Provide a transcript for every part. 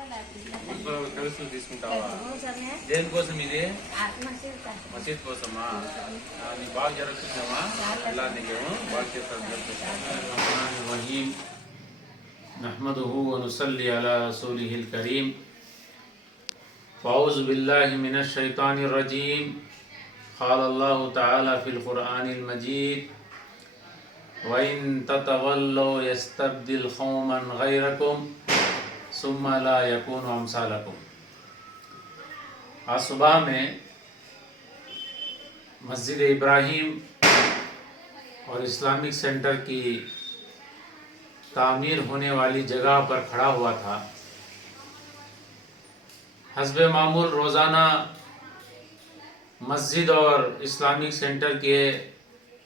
కలిసి తీసుకుంటావా? దేనికోసం ఇది? మసీద్ కోసమా? నీకు బాగా జరుగుతుందమ్మా? అల్లా నీకేమో బాగా చేస్తాను. نحمده ونصلي على رسوله الكريم فأعوذ بالله من الشيطان الرجيم قال الله تعالى في القرآن المجيد وَإِن تَتَوَلَّوْا يَسْتَبْدِلْ قَوْمًا غَيْرَكُمْ ثُمَّ لَا يَكُونُوا أَمْثَالَكُمْ۔ آج صبح میں مسجد ابراہیم اور اسلامک سینٹر کی تعمیر ہونے والی جگہ پر کھڑا ہوا تھا۔ حسب معمول روزانہ مسجد اور اسلامک سینٹر کے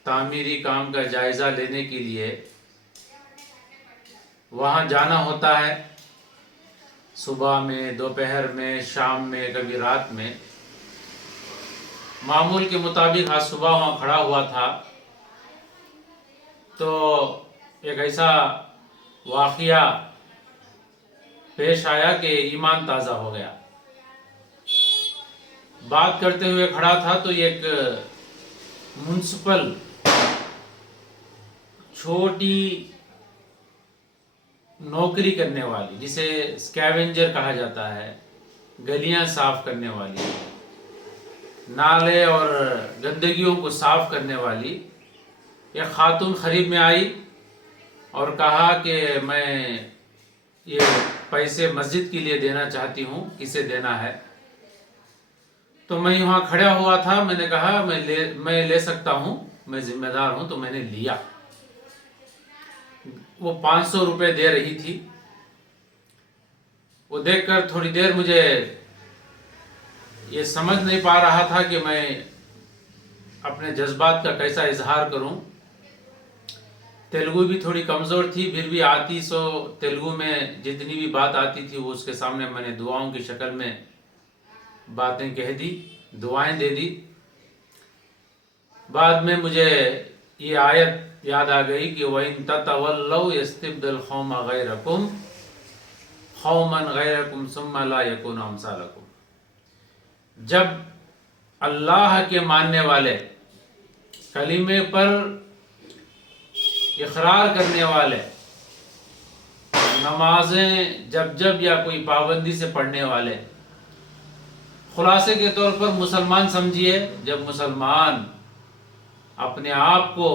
تعمیری کام کا جائزہ لینے کے لیے وہاں جانا ہوتا ہے، صبح میں، دوپہر میں، شام میں، کبھی رات میں۔ معمول کے مطابق آج صبح وہاں کھڑا ہوا تھا تو ایک ایسا واقعہ پیش آیا کہ ایمان تازہ ہو گیا۔ بات کرتے ہوئے کھڑا تھا تو ایک منسپل چھوٹی نوکری کرنے والی، جسے اسکیونجر کہا جاتا ہے، گلیاں صاف کرنے والی، نالے اور گندگیوں کو صاف کرنے والی ایک خاتون قریب میں آئی اور کہا کہ میں یہ پیسے مسجد کے لیے دینا چاہتی ہوں، کسے دینا ہے؟ تو میں وہاں کھڑا ہوا تھا، میں نے کہا میں لے سکتا ہوں، میں ذمہ دار ہوں، تو میں نے لیا۔ وہ 500 روپے دے رہی تھی۔ وہ دیکھ کر تھوڑی دیر مجھے یہ سمجھ نہیں پا رہا تھا کہ میں اپنے جذبات کا کیسا اظہار کروں۔ تیلگو بھی تھوڑی کمزور تھی، پھر بھی آتی سو تیلگو میں جتنی بھی بات آتی تھی وہ اس کے سامنے میں نے دعاؤں کی شکل میں باتیں کہہ دی، دعائیں دے دی۔ بعد میں مجھے یہ آیت یاد آ گئی کہ وَإِن تَتَوَلَّوْا يَسْتَبْدِلْ قَوْمًا غَيْرَكُمْ ثُمَّ لَا يَكُونُوا أَمْثَالَكُمْ۔ جب اللہ کے ماننے والے، کلمے پر اقرار کرنے والے، نمازیں جب یا کوئی پابندی سے پڑھنے والے، خلاصے کے طور پر مسلمان سمجھیے، جب مسلمان اپنے آپ کو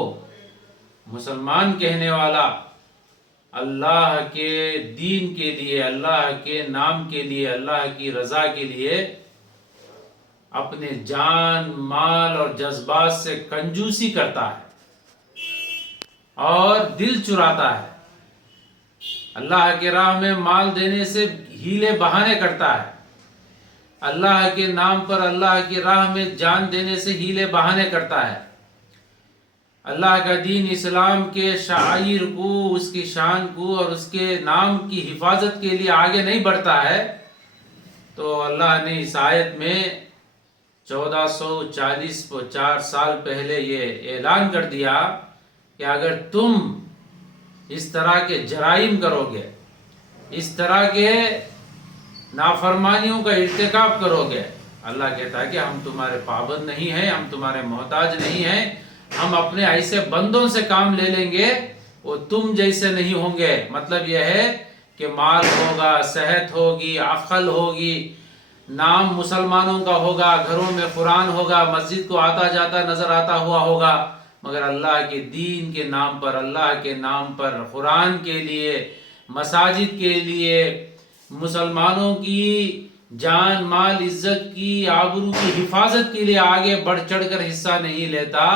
مسلمان کہنے والا اللہ کے دین کے لیے، اللہ کے نام کے لیے، اللہ کی رضا کے لیے اپنے جان، مال اور جذبات سے کنجوسی کرتا ہے اور دل چراتا ہے، اللہ کے راہ میں مال دینے سے ہیلے بہانے کرتا ہے، اللہ کے نام پر اللہ کی راہ میں جان دینے سے ہیلے بہانے کرتا ہے، اللہ کا دین اسلام کے شعائر کو، اس کی شان کو اور اس کے نام کی حفاظت کے لیے آگے نہیں بڑھتا ہے، تو اللہ نے اس آیت میں 1440 سال پہلے یہ اعلان کر دیا کہ اگر تم اس طرح کے جرائم کرو گے، اس طرح کے نافرمانیوں کا ارتکاب کرو گے، اللہ کہتا ہے کہ ہم تمہارے پابند نہیں ہیں، ہم تمہارے محتاج نہیں ہیں، ہم اپنے ایسے بندوں سے کام لے لیں گے وہ تم جیسے نہیں ہوں گے۔ مطلب یہ ہے کہ مال ہوگا، صحت ہوگی، عقل ہوگی، نام مسلمانوں کا ہوگا، گھروں میں قرآن ہوگا، مسجد کو آتا جاتا نظر آتا ہوا ہوگا، مگر اللہ کے دین کے نام پر، اللہ کے نام پر، قرآن کے لیے، مساجد کے لیے، مسلمانوں کی جان، مال، عزت کی، آبرو کی حفاظت کے لیے آگے بڑھ چڑھ کر حصہ نہیں لیتا،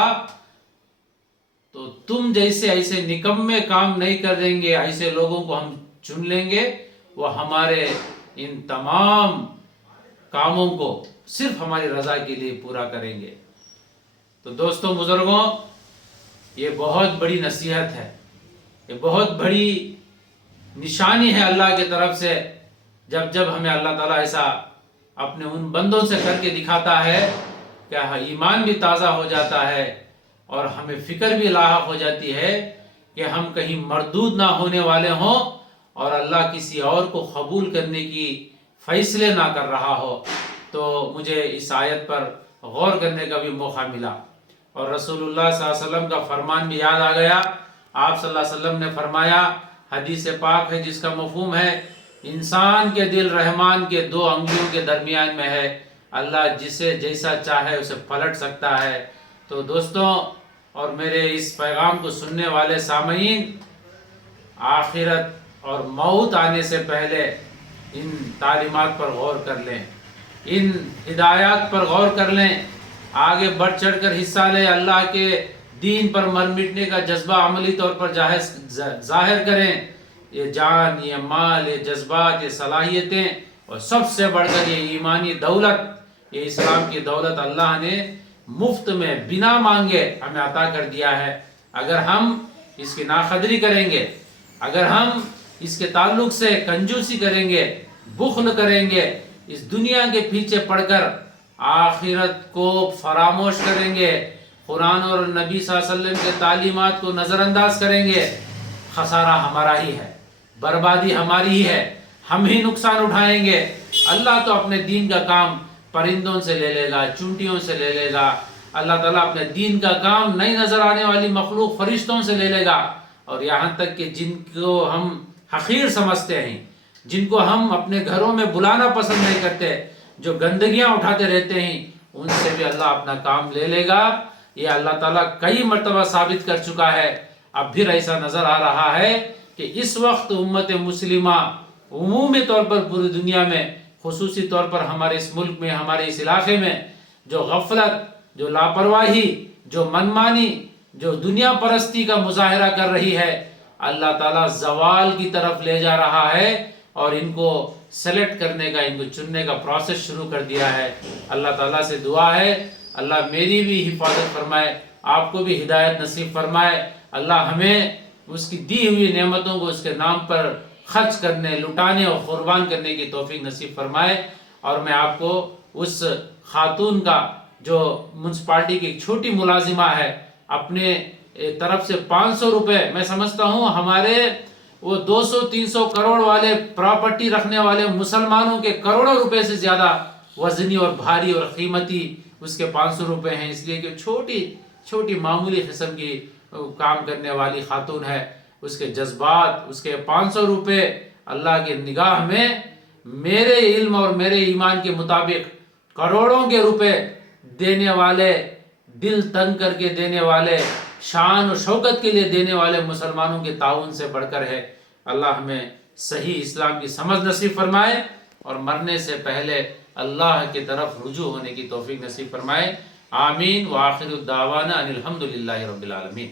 تو تم جیسے ایسے نکمے کام نہیں کر دیں گے، ایسے لوگوں کو ہم چن لیں گے، وہ ہمارے ان تمام کاموں کو صرف ہماری رضا کے لیے پورا کریں گے۔ تو دوستوں، بزرگوں، یہ بہت بڑی نصیحت ہے، یہ بہت بڑی نشانی ہے اللہ کی طرف سے، جب ہمیں اللہ تعالیٰ ایسا اپنے ان بندوں سے کر کے دکھاتا ہے کہ ایمان بھی تازہ ہو جاتا ہے اور ہمیں فکر بھی لاحق ہو جاتی ہے کہ ہم کہیں مردود نہ ہونے والے ہوں اور اللہ کسی اور کو قبول کرنے کی فیصلے نہ کر رہا ہو، تو مجھے اس آیت پر غور کرنے کا بھی موقع ملا، اور رسول اللہ صلی اللہ علیہ وسلم کا فرمان بھی یاد آ گیا۔ آپ صلی اللہ علیہ وسلم نے فرمایا، حدیث پاک ہے جس کا مفہوم ہے، انسان کے دل رحمان کے دو انگلیوں کے درمیان میں ہے، اللہ جسے جیسا چاہے اسے پلٹ سکتا ہے۔ تو دوستوں اور میرے اس پیغام کو سننے والے سامعین، آخرت اور موت آنے سے پہلے ان تعلیمات پر غور کر لیں، ان ہدایات پر غور کر لیں، آگے بڑھ چڑھ کر حصہ لیں، اللہ کے دین پر مر مٹنے کا جذبہ عملی طور پر ظاہر کریں۔ یہ جان، یہ مال، یہ جذبات، یہ صلاحیتیں، اور سب سے بڑھ کر یہ ایمانی دولت، یہ اسلام کی دولت اللہ نے مفت میں بنا مانگے ہمیں عطا کر دیا ہے۔ اگر ہم اس کی ناقدری کریں گے، اگر ہم اس کے تعلق سے کنجوسی کریں گے، بخل کریں گے، اس دنیا کے پیچھے پڑ کر آخرت کو فراموش کریں گے، قرآن اور نبی صلی اللہ علیہ وسلم کے تعلیمات کو نظر انداز کریں گے، خسارہ ہمارا ہی ہے، بربادی ہماری ہی ہے، ہم ہی نقصان اٹھائیں گے۔ اللہ تو اپنے دین کا کام پرندوں سے لے لے گا، چونٹیوں سے لے لے گا، اللہ تعالیٰ اپنے دین کا کام نہیں نظر آنے والی مخلوق فرشتوں سے لے لے گا، اور یہاں تک کہ جن کو ہم حقیر سمجھتے ہیں، جن کو ہم اپنے گھروں میں بلانا پسند نہیں کرتے، جو گندگیاں اٹھاتے رہتے ہیں، ان سے بھی اللہ اپنا کام لے لے گا۔ یہ اللہ تعالیٰ کئی مرتبہ ثابت کر چکا ہے۔ اب پھر ایسا نظر آ رہا ہے کہ اس وقت امت مسلمہ عمومی طور پر پوری دنیا میں، خصوصی طور پر ہمارے اس ملک میں، ہمارے اس علاقے میں، جو غفلت، جو لاپرواہی، جو منمانی، جو دنیا پرستی کا مظاہرہ کر رہی ہے، اللہ تعالیٰ زوال کی طرف لے جا رہا ہے، اور ان کو سلیکٹ کرنے کا، ان کو چننے کا پروسیس شروع کر دیا ہے۔ اللہ تعالیٰ سے دعا ہے اللہ میری بھی حفاظت فرمائے، آپ کو بھی ہدایت نصیب فرمائے، اللہ ہمیں اس کی دی ہوئی نعمتوں کو اس کے نام پر خرچ کرنے، لٹانے اور قربان کرنے کی توفیق نصیب فرمائے۔ اور میں آپ کو اس خاتون کا جو میونسپلٹی کی ایک چھوٹی ملازمہ ہے، اپنے طرف سے 500 روپے، میں سمجھتا ہوں ہمارے وہ 200-300 کروڑ والے پراپرٹی رکھنے والے مسلمانوں کے کروڑوں روپے سے زیادہ وزنی اور بھاری اور قیمتی اس کے 500 روپے ہیں، اس لیے کہ چھوٹی معمولی قسم کی کام کرنے والی خاتون ہے۔ اس کے جذبات، اس کے 500 روپے اللہ کے نگاہ میں میرے علم اور میرے ایمان کے مطابق کروڑوں کے روپے دینے والے، دل تنگ کر کے دینے والے، شان و شوکت کے لیے دینے والے مسلمانوں کے تعاون سے بڑھ کر ہے۔ اللہ ہمیں صحیح اسلام کی سمجھ نصیب فرمائے، اور مرنے سے پہلے اللہ کی طرف رجوع ہونے کی توفیق نصیب فرمائے۔ آمین۔ وآخر الدعوانا ان الحمد للہ رب العالمین۔